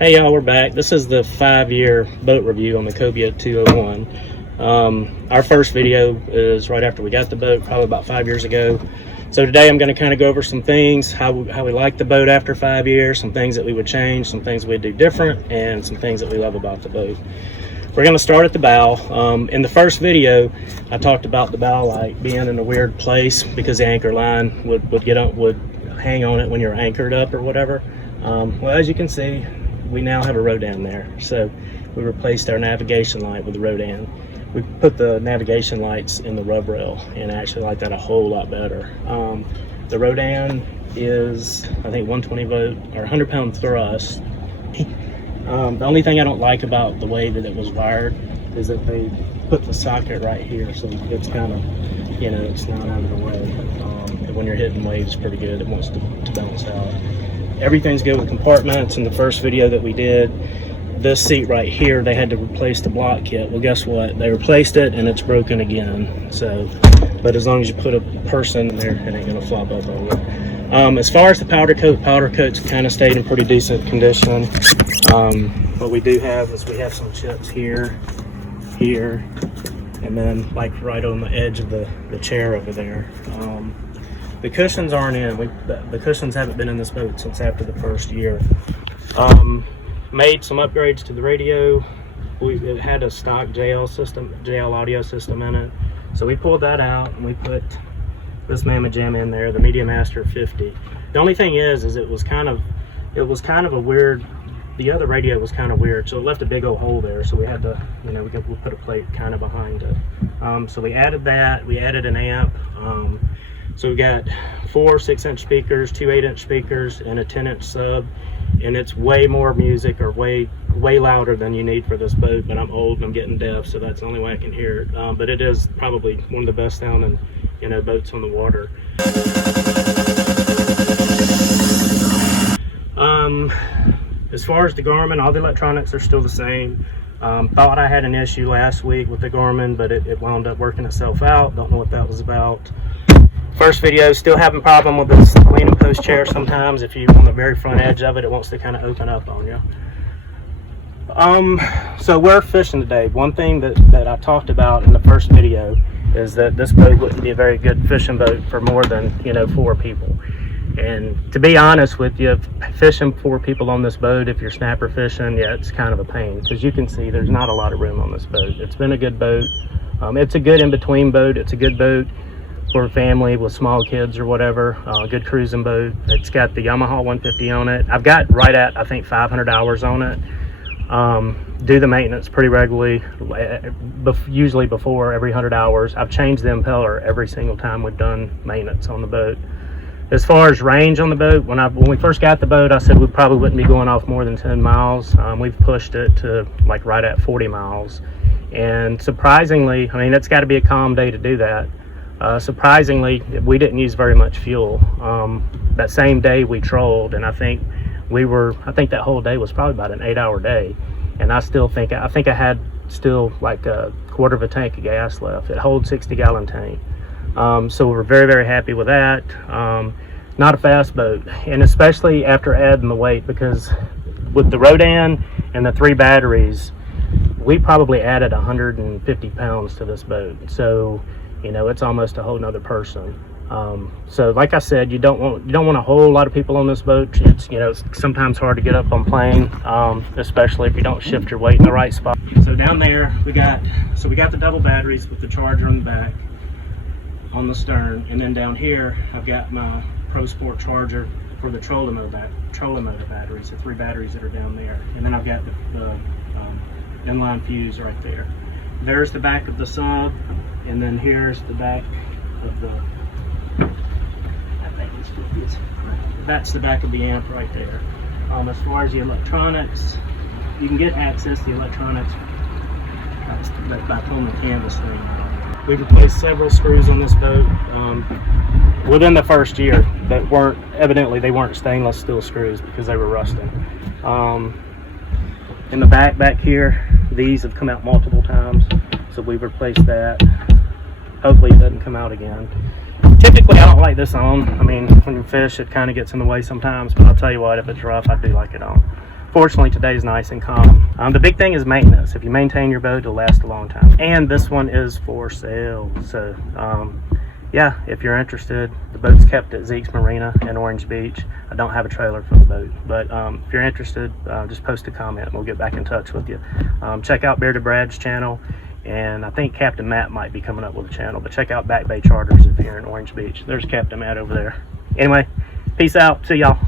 Hey y'all, we're back. This is the 5-year boat review on the COBIA 201. Our first video is right after we got the boat, probably about 5 years ago. So today I'm going to kind of go over some things, how we like the boat after 5 years, some things that we would change, some things we'd do different, and some things that we love about the boat. We're going to start at the bow. In the first video, I talked about the bow light being in a weird place because the anchor line would hang on it when you're anchored up or whatever. Well, as you can see, we now have a Rodan there. So we replaced our navigation light with the Rodan. We put the navigation lights in the rub rail and I actually like that a whole lot better. The Rodan is, I think, 120 volt or 100-pound thrust. The only thing I don't like about the way that it was wired is that they put the socket right here, so it's kind of, it's not out of the way. And when you're hitting waves pretty good, it wants to bounce out. Everything's good with compartments. In the first video that we did, this seat right here, they had to replace the block kit. Well, guess what? They replaced it and it's broken again. So, but as long as you put a person in there, it ain't gonna flop up over. As far as the powder coat's kind of stayed in pretty decent condition. What we do have is we have some chips here, and then like right on the edge of the chair over there. The cushions aren't in. The cushions haven't been in this boat since after the first year. Made some upgrades to the radio. It had a stock JL audio system in it. So we pulled that out and we put this Mamma Jam in there, the Media Master 50. The only thing is it was kind of a weird, the other radio was kind of weird, so it left a big old hole there, so we had to, we put a plate kind of behind it. So we added that, we added an amp. So we got 4 6-inch speakers, 2 8-inch speakers, and a 10-inch sub, and it's way more music, or way louder than you need for this boat. But I'm old and I'm getting deaf, so that's the only way I can hear it. But it is probably one of the best sounding, boats on the water. As far as the Garmin, all the electronics are still the same. Thought I had an issue last week with the Garmin, but it wound up working itself out. Don't know what that was about. First video, still having a problem with this lean and post chair sometimes. If you're on the very front edge of it, it wants to kind of open up on you. So we're fishing today. One thing that I talked about in the first video is that this boat wouldn't be a very good fishing boat for more than 4 people. And to be honest with you, fishing 4 people on this boat, if you're snapper fishing, yeah, it's kind of a pain, because you can see there's not a lot of room on this boat. It's been a good boat. It's a good in-between boat. It's a good boat for a family with small kids or whatever. Good cruising boat. It's got the Yamaha 150 on it. I've got right at, I think, 500 hours on it. Do the maintenance pretty regularly, usually before every 100 hours. I've changed the impeller every single time we've done maintenance on the boat. As far as range on the boat, when we first got the boat, I said we probably wouldn't be going off more than 10 miles. We've pushed it to like right at 40 miles. And surprisingly, it's got to be a calm day to do that. Surprisingly, we didn't use very much fuel. That same day we trolled, and I think that whole day was probably about an 8-hour day. And I think I had still like a quarter of a tank of gas left. It holds 60-gallon tank. So we're very, very happy with that. Not a fast boat, and especially after adding the weight, because with the Rodan and the 3 batteries, we probably added 150 pounds to this boat. So it's almost a whole nother person. So like I said, you don't want a whole lot of people on this boat. It's it's sometimes hard to get up on plane, especially if you don't shift your weight in the right spot. So down there we got the double batteries with the charger on the back on the stern, and then down here I've got my Pro Sport charger for the trolling motor batteries, the 3 batteries that are down there, and then I've got the inline fuse right there. There's the back of the sub, and then here's the back of the, that's the back of the amp right there. As far as the electronics, you can get access to the electronics by pulling the canvas thing out. We've replaced several screws on this boat within the first year that they weren't stainless steel screws because they were rusting. In the back here, these have come out multiple times, so we've replaced that. Hopefully it doesn't come out again. Typically I don't like this on. When you fish it kind of gets in the way sometimes, but I'll tell you what, if it's rough, I do like it on. fortunately today's nice and calm. The big thing is maintenance. If you maintain your boat, it'll last a long time. And this one is for sale. So yeah, if you're interested, the boat's kept at Zeke's Marina in Orange Beach. I don't have a trailer for the boat, but if you're interested, just post a comment and we'll get back in touch with you. Check out Bearded Brad's channel, and I think Captain Matt might be coming up with a channel, but check out Back Bay Charters if you're in Orange Beach. There's Captain Matt over there. Anyway, peace out. See y'all.